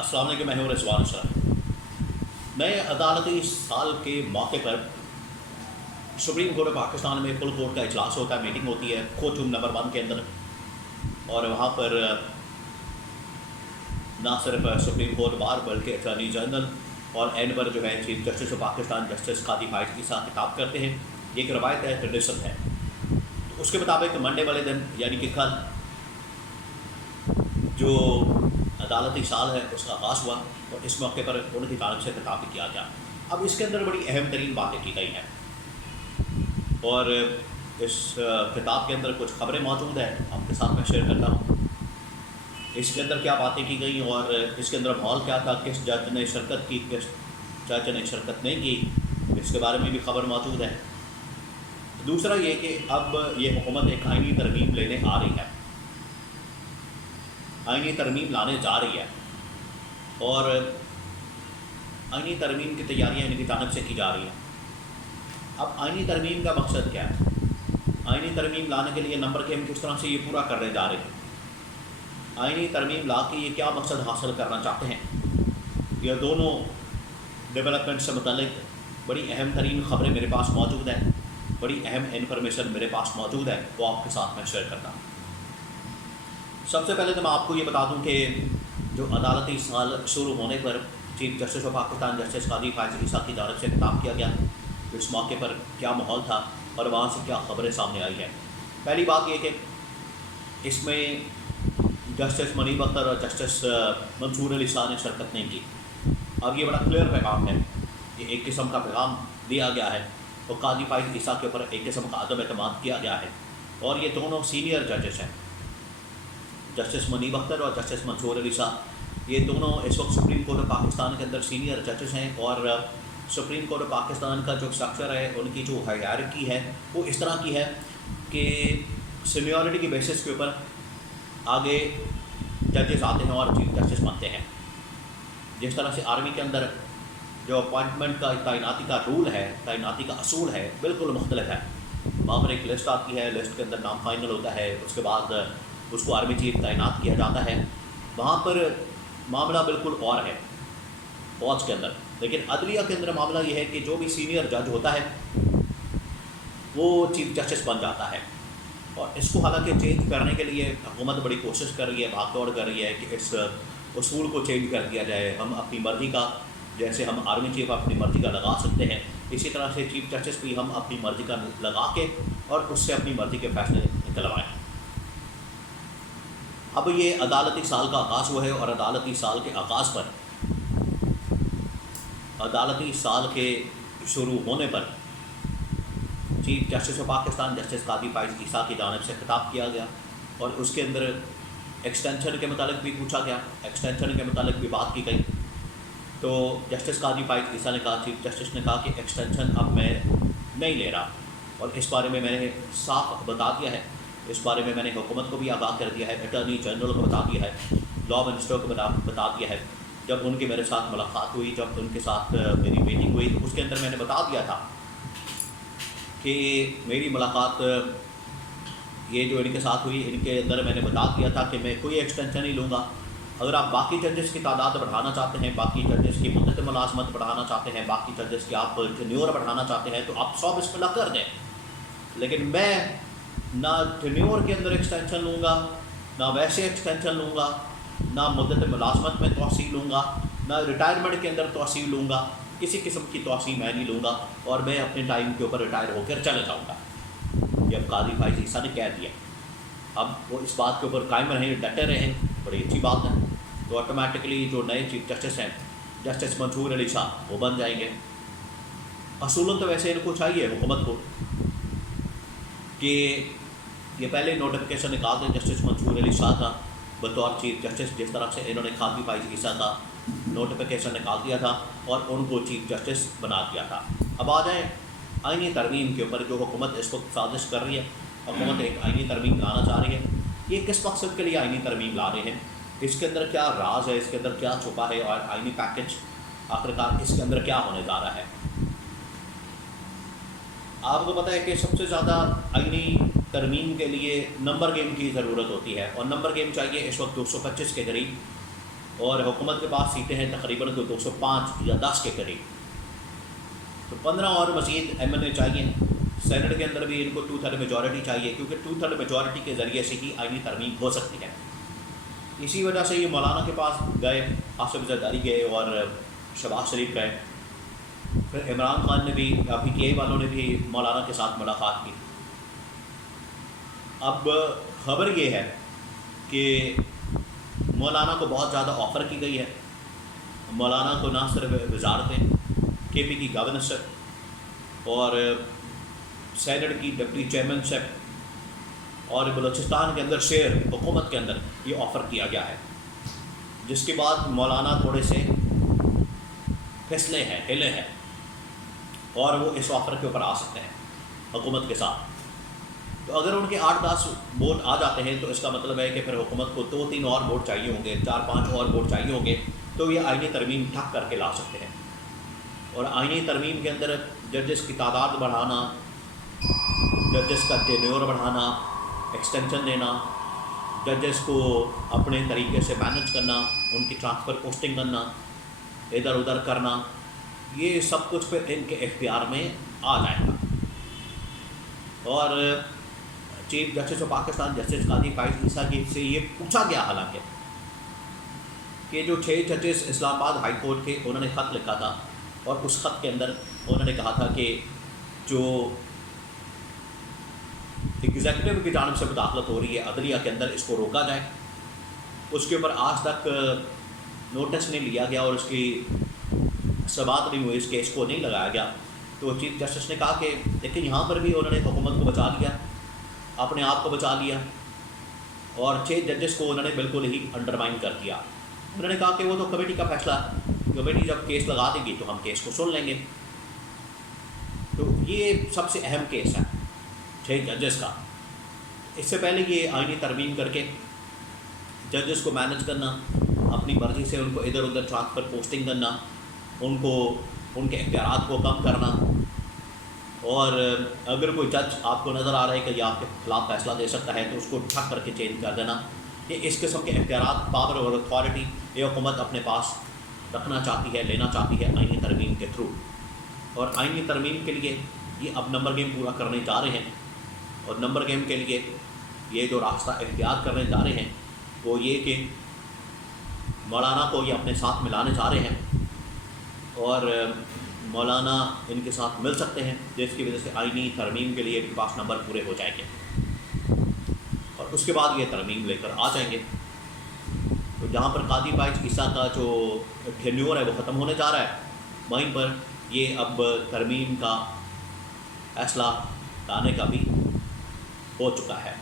السلام علیکم، میں ہوں رضوان اشرف۔ میں عدالتی سال کے موقع پر سپریم کورٹ آف پاکستان میں فل کورٹ کا اجلاس ہوتا ہے، میٹنگ ہوتی ہے کوچوم نمبر 1 کے اندر، اور وہاں پر نہ صرف سپریم کورٹ بار بلکہ اٹارنی جنرل اور اینڈ پر جو ہے chief justice of Pakistan justice Qazi Faez عیسیٰ خطاب کرتے ہیں۔ یہ ایک روایت ہے، ٹریڈیشن ہے۔ تو اس کے مطابق منڈے والے دن یعنی کہ کل جو عدالتی سال ہے اس کا آغاز ہوا، اور اس موقع پر ان کی جانب سے خطاب بھی کیا گیا۔ اب اس کے اندر بڑی اہم ترین باتیں کی گئی ہیں، اور اس خطاب کے اندر کچھ خبریں موجود ہیں، آپ کے ساتھ میں شیئر کرتا ہوں۔ اس کے اندر کیا باتیں کی گئیں اور اس کے اندر ماحول کیا تھا، کس جج نے شرکت کی، کس جج نے شرکت نہیں کی، اس کے بارے میں بھی خبر موجود ہے۔ دوسرا یہ کہ اب یہ حکومت ایک آئینی ترمیم لینے آ رہی ہے، آئینی ترمیم لانے جا رہی ہے، اور آئینی ترمیم کی تیاریاں ان کی جانب سے کی جا رہی ہیں۔ اب آئینی ترمیم کا مقصد کیا ہے؟ آئینی ترمیم لانے کے لیے نمبر گیم کس طرح سے یہ پورا کرنے جا رہے ہیں؟ آئینی ترمیم لا کے یہ کیا مقصد حاصل کرنا چاہتے ہیں؟ یہ دونوں ڈیولپمنٹ سے متعلق بڑی اہم ترین خبریں میرے پاس موجود ہیں، بڑی اہم انفارمیشن میرے پاس موجود ہے، وہ آپ کے ساتھ میں شیئر کرتا ہوں۔ سب سے پہلے تو میں آپ کو یہ بتا دوں کہ جو عدالتی سال شروع ہونے پر chief justice of Pakistan justice Qazi Faez عیسیٰ کی جانب سے خطاب کیا گیا، اس موقع پر کیا ماحول تھا اور وہاں سے کیا خبریں سامنے آئی ہیں۔ پہلی بات یہ کہ اس میں جسٹس منیب اختر اور جسٹس منصور علی شاہ نے شرکت نہیں کی۔ اب یہ بڑا کلیئر پیغام ہے، یہ ایک قسم کا پیغام دیا گیا ہے، اور قاضی فائز عیسیٰ کے اوپر ایک قسم کا عدم اعتماد کیا گیا ہے، اور یہ دونوں سینئر ججز ہیں، جسٹس منیب اختر اور جسٹس منصور علی شاہ، یہ دونوں اس وقت سپریم کورٹ آف پاکستان کے اندر سینئر ججز ہیں، اور سپریم کورٹ آف پاکستان کا جو اسٹرکچر ہے، ان کی جو ہائرارکی ہے وہ اس طرح کی ہے کہ سینیورٹی کی بیسس کے اوپر آگے ججز آتے ہیں اور چیف جسٹس بنتے ہیں۔ جس طرح سے آرمی کے اندر جو اپوائنٹمنٹ کا تعیناتی کا رول ہے، تعیناتی کا اصول ہے، بالکل مختلف ہے۔ وہاں پر ایک لسٹ آتی ہے، لسٹ کے اندر نام فائنل ہوتا ہے، اس کے بعد اس کو آرمی چیف تعینات کیا جاتا ہے۔ وہاں پر معاملہ بالکل اور ہے فوج کے اندر، لیکن عدلیہ کے اندر معاملہ یہ ہے کہ جو بھی سینئر جج ہوتا ہے وہ چیف جسٹس بن جاتا ہے، اور اس کو حالانکہ چینج کرنے کے لیے حکومت بڑی کوشش کر رہی ہے، بھاگ دوڑ کر رہی ہے کہ اس اصول کو چینج کر دیا جائے۔ ہم اپنی مرضی کا، جیسے ہم آرمی چیف اپنی مرضی کا لگا سکتے ہیں، اسی طرح سے چیف جسٹس بھی ہم اپنی مرضی کا لگا کے اور اس سے اپنی مرضی کے فیصلے نکلوائیں۔ اب یہ عدالتی سال کا آغاز ہوا ہے، اور عدالتی سال کے آغاز پر، عدالتی سال کے شروع ہونے پر chief justice of Pakistan justice Qazi Faez عیسیٰ کی جانب سے خطاب کیا گیا، اور اس کے اندر ایکسٹینشن کے متعلق بھی پوچھا گیا، ایکسٹینشن کے متعلق بھی بات کی گئی۔ تو جسٹس قاضی فائز عیسیٰ نے کہا، چیف جسٹس نے کہا کہ ایکسٹینشن اب میں نہیں لے رہا، اور اس بارے میں نے صاف بتا دیا ہے، اس بارے میں نے حکومت کو بھی آگاہ کر دیا ہے، اٹارنی جنرل کو بتا دیا ہے، لا منسٹر کو بتا دیا ہے۔ جب ان کی میرے ساتھ ملاقات ہوئی، جب ان کے ساتھ میری میٹنگ ہوئی، تو اس کے اندر میں نے بتا دیا تھا کہ میری ملاقات یہ جو ان کے ساتھ ہوئی، ان کے اندر میں نے بتا دیا تھا کہ میں کوئی ایکسٹینشن نہیں لوں گا۔ اگر آپ باقی ججز کی تعداد بڑھانا چاہتے ہیں، باقی ججز کی مدت ملازمت بڑھانا چاہتے ہیں، باقی ججز کی آپ ٹینیور بڑھانا چاہتے ہیں، تو آپ 100 بسم اللہ کر دیں، لیکن میں نہ ٹینیور کے اندر ایکسٹینشن لوں گا، نہ ویسے ایکسٹینشن لوں گا، نہ مدت ملازمت میں توسیع لوں گا، نہ ریٹائرمنٹ کے اندر توسیع لوں گا، کسی قسم کی توسیع میں نہیں لوں گا، اور میں اپنے ٹائم کے اوپر ریٹائر ہو کر چلے جاؤں گا۔ یہ اب قاضی فائز عیسیٰ نے کہہ دیا۔ اب وہ اس بات کے اوپر قائم رہیں، ڈٹے رہیں، بڑی اچھی بات ہے۔ تو آٹومیٹکلی جو نئے چیف جسٹس ہیں، جسٹس منصور علی شاہ، وہ بن جائیں گے۔ اصولاً تو ویسے ان کو چاہیے، حکومت کو، کہ یہ پہلے نوٹیفیکیشن نکال دیں جسٹس منصور علی شاہ کا بطور چیف جسٹس، جس طرح سے انہوں نے قاضی فائز عیسیٰ کا نوٹیفیکیشن نکال دیا تھا اور ان کو چیف جسٹس بنا دیا تھا۔ اب آ جائیں آئینی ترمیم کے اوپر، جو حکومت اس وقت سازش کر رہی ہے۔ حکومت ایک آئینی ترمیم لانا چاہ رہی ہے۔ یہ کس مقصد کے لیے آئینی ترمیم لا رہے ہیں؟ اس کے اندر کیا راز ہے، اس کے اندر کیا چھپا ہے، اور آئینی پیکج آخرکار اس کے اندر کیا ہونے جا رہا ہے؟ آپ کو پتہ ہے کہ سب سے زیادہ آئینی ترمیم کے لیے نمبر گیم کی ضرورت ہوتی ہے، اور نمبر گیم چاہیے اس وقت 225 کے قریب۔ اور حکومت کے پاس سیٹیں ہیں تقریباً کوئی 205 یا 10 کے قریب، تو 15 اور مزید ایم این اے چاہیے۔ سینٹ کے اندر بھی ان کو 2/3 میجورٹی چاہیے، کیونکہ 2/3 میجورٹی کے ذریعے سے ہی آئینی ترمیم ہو سکتی ہے۔ اسی وجہ سے یہ مولانا کے پاس گئے، آصف زرداری گئے اور شہباز شریف گئے، پھر عمران خان نے بھی پی ٹی آئی والوں نے بھی مولانا کے ساتھ ملاقات کی۔ اب خبر یہ ہے کہ مولانا کو بہت زیادہ آفر کی گئی ہے۔ مولانا کو نہ صرف وزارتیں، کے پی کی گورنرشپ اور سینٹ کی ڈپٹی چیئرمین شپ اور بلوچستان کے اندر شیئر حکومت کے اندر یہ آفر کیا گیا ہے، جس کے بعد مولانا تھوڑے سے پھسلے ہیں، ہلے ہیں، اور وہ اس آفر کے اوپر آ سکتے ہیں حکومت کے ساتھ۔ تو اگر ان کے 8-10 ووٹ آ جاتے ہیں تو اس کا مطلب ہے کہ پھر حکومت کو 2-3 اور ووٹ چاہیے ہوں گے، 4-5 اور ووٹ چاہیے ہوں گے، تو یہ آئینی ترمیم ٹھک کر کے لا سکتے ہیں۔ اور آئینی ترمیم کے اندر ججز کی تعداد بڑھانا، ججز کا ٹینیور بڑھانا، ایکسٹینشن دینا، ججز کو اپنے طریقے سے مینج کرنا، ان کی ٹرانسفر پوسٹنگ کرنا، ادھر ادھر کرنا، یہ سب کچھ پھر ان کے اختیار میں آ جائے گا۔ اور chief justice of Pakistan justice Qazi Faez عیسیٰ کی سے یہ پوچھا گیا حالانکہ کہ جو 6 ججز اسلام آباد ہائی کورٹ کے، انہوں نے خط لکھا تھا، اور اس خط کے اندر انہوں نے کہا تھا کہ جو ایگزیکٹو کی جانب سے مداخلت ہو رہی ہے عدلیہ کے اندر، اس کو روکا جائے۔ اس کے اوپر آج تک نوٹس نہیں لیا گیا اور اس کی سماعت نہیں ہوئی، اس کیس کو نہیں لگایا گیا۔ تو چیف جسٹس نے کہا کہ لیکن یہاں پر بھی انہوں نے حکومت کو بچا لیا، اپنے آپ کو بچا لیا، اور 6 ججز کو انہوں نے بالکل ہی انڈرمائن کر دیا۔ انہوں نے کہا کہ وہ تو کمیٹی کا فیصلہ ہے، کمیٹی جب کیس لگا دے گی تو ہم کیس کو سن لیں گے۔ تو یہ سب سے اہم کیس ہے 6 ججز کا۔ اس سے پہلے یہ آئینی ترمیم کر کے ججز کو مینج کرنا، اپنی مرضی سے ان کو ادھر ادھر ٹرانسفر پوسٹنگ کرنا، ان کے اختیارات کو کم کرنا، اور اگر کوئی جج آپ کو نظر آ رہا ہے کہ یہ آپ کے خلاف فیصلہ دے سکتا ہے تو اس کو ٹھک کر کے چینج کر دینا۔ یہ اس قسم کے اختیارات، پاور اور اتھارٹی یہ حکومت اپنے پاس رکھنا چاہتی ہے، لینا چاہتی ہے آئینی ترمیم کے تھرو۔ اور آئینی ترمیم کے لیے یہ اب نمبر گیم پورا کرنے جا رہے ہیں، اور نمبر گیم کے لیے یہ جو راستہ اختیار کرنے جا رہے ہیں وہ یہ کہ مولانا کو یہ اپنے ساتھ ملانے جا رہے ہیں، اور مولانا ان کے ساتھ مل سکتے ہیں، جس کی وجہ سے آئینی ترمیم کے لیے ان کے پاس نمبر پورے ہو جائیں گے، اور اس کے بعد یہ ترمیم لے کر آ جائیں گے۔ تو جہاں پر قاضی فائز عیسیٰ کا جو ٹینیور ہے وہ ختم ہونے جا رہا ہے، وہیں پر یہ اب ترمیم کا فیصلہ لانے کا بھی ہو چکا ہے۔